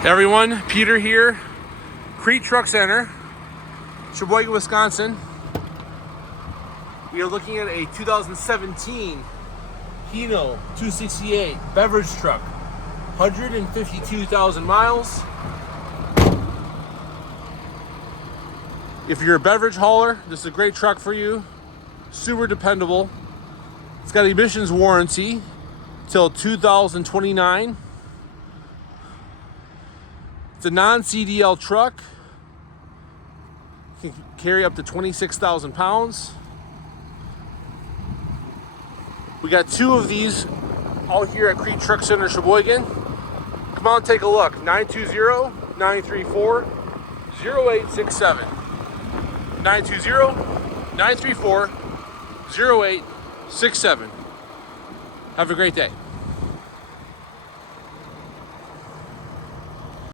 Hey everyone, Peter here, Kriete Truck Center, Sheboygan, Wisconsin. We are looking at a 2017 HINO 268 beverage truck, 152,000 miles. If you're a beverage hauler, this is a great truck for you. Super dependable. It's got emissions warranty till 2029. It's a non-CDL truck. Can carry up to 26,000 pounds. We got two of these out here at Kriete Truck Center, Sheboygan. Come on, take a look. 920-934-0867. 920-934-0867. Have a great day.